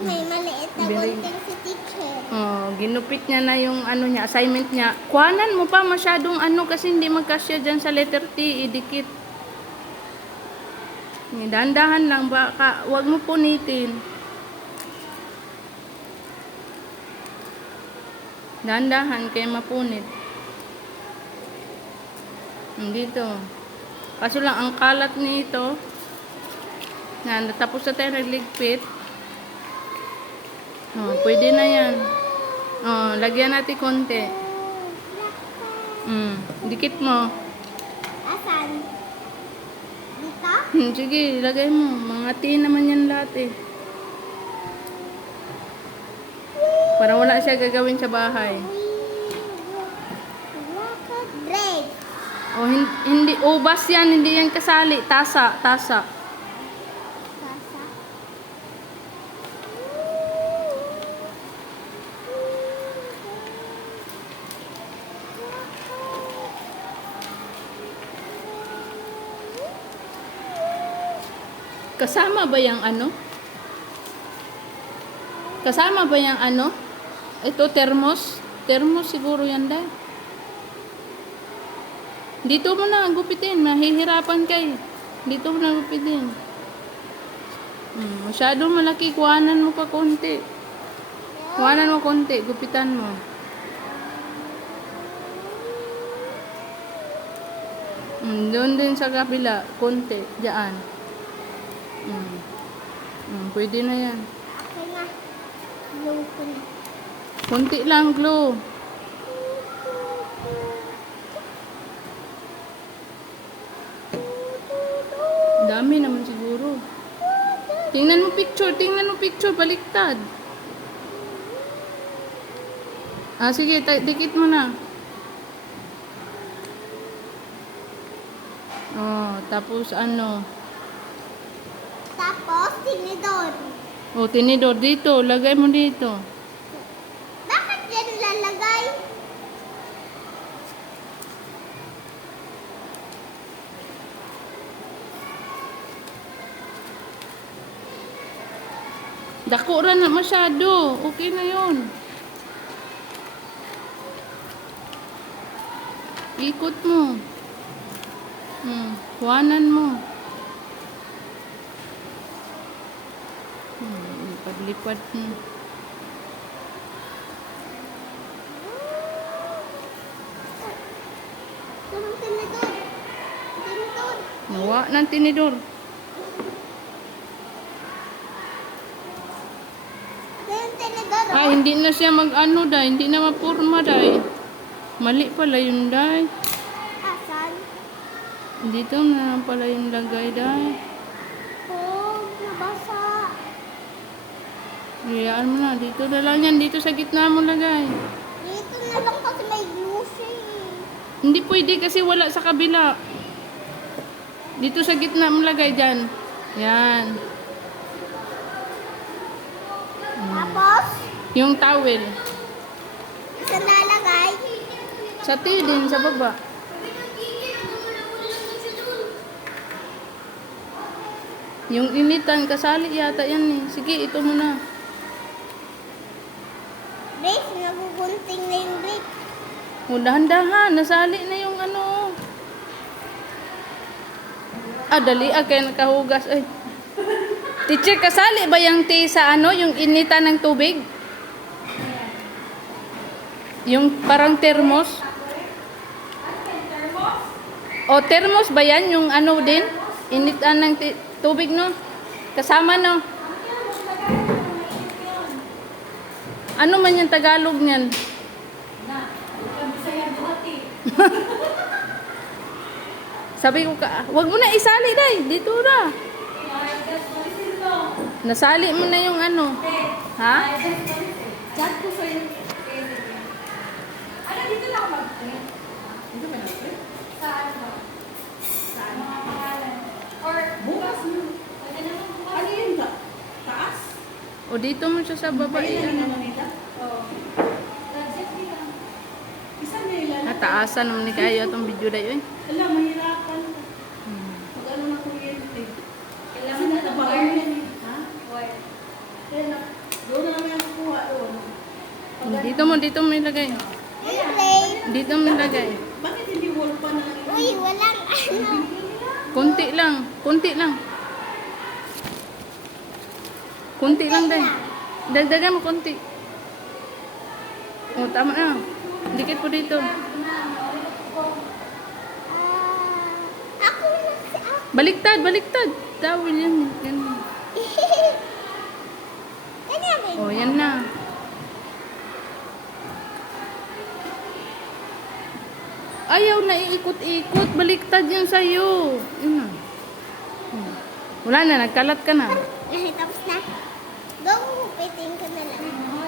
May maliit na Bilig. gunting si teacher. Oh, ginupit niya na yung ano niya, assignment niya. Kuhanan mo pa masyadong ano kasi hindi magkasya dyan sa letter T, idikit. Dahan-dahan lang, baka wag mo punitin. Dahan-dahan kaya mapunit. Dito. Kaso lang ang kalat nito. Tapos na tayo nagligpit. Oh, pwede na yan. Oh, lagyan natin konti. Dikit mo. Asan? Dito? Sige, lagay mo. Mga T naman yan lahat eh. Para wala siya gagawin sa bahay. Bread. Oh, hindi ubas yan, hindi yan kasali. Tasa. Sasa. Kasama ba yung ano? Kasama ba yung ano? Ito, thermos. Thermos siguro yan dahil. Dito mo na gupitin. Mahihirapan kayo. Dito mo na gupitin. Masyado malaki. Kuhanan mo pa konti. Kuhanan mo konti. Gupitan mo. Doon din sa kabila. Konti. Diyan. Pwede na yan. Okay na. Glue ko na. Konti lang glue. Dami naman siguro. Tingnan mo picture, baliktad. Sige, dikit mo na. Oh, tapos ano? Tapos, tinidor. Oh, tinidor dito, lagay mo dito. Bakit yan lalagay? Dako ra na masyado. Okay na yun. Ikot mo. Kuhanan mo. Lipad-lipad mo. Yung tinidor. Tinidor. Nawa ng tinidor. Yung tinidor. Hindi na siya mag-ano dahil. Hindi na mapurma dahil. Mali pala yun dahil. Asan? Dito na pala yung lagay dahil. Oh, nabasa. Hayaan mo na. Dito na lang yan. Dito sa gitna mo lagay. Dito na lang kasi may glue siya eh. Hindi pwede kasi wala sa kabila. Dito sa gitna mo lagay dyan. Yan. Tapos, Yung towel. isa nalagay. Sa T din, sa baba. Yung initan, kasali yata yan eh. Sige, ito muna. Brake, nagugunting na yung brake. Dahan-dahan. Nasali na yung ano. Dali. Kaya nakahugas. Ay. Teacher, kasali ba yung T sa ano? Yung initan ng tubig? Yung parang thermos? O, thermos ba yan? Yung ano din? Initan ng tubig, no? Kasama, no? Ano man yung Tagalog niyan? Sabi ko, wag mo na isali, day. Dito na. Nasali mo na yung ano. Ha? Chat ko sa'yo. Ano, dito lang ako mag-print? Dito ba nag-print? Saan ba? Saan mga pangalan? Or bukas mo? Pwede naman bukas. Ano yun ba? Taas? O, dito mo siya sa baba. Ayun Yan. naman ito? Oo. Gadget nila. Isa na ilan? Nataasan naman ni kayo itong video na yun. Wala, mahirapan. Mag-ano na kuryente. Kailangan na tabagan yan eh. Ha? Wire. Kaya na. Doon na namin ang kukuha doon. Dito mo ilagay. Yung plate. Dito mo ilagay. Bakit hindi wall pa na lang? Uy, walang ano. Kunti lang. Kunti lang. Kunti lang din. Dagdagan mo kunti. Oh, tama na. Dikit po dito. Ako na si ako. Baliktad, baliktad. Tawil yan. Yan. Kanya ba yun? Oh, yan na. Ayaw na iikot-ikot. Baliktad yan sa'yo. Yun na. Wala na, nagkalat ka na. Tapos na. Go, piting ka na lang.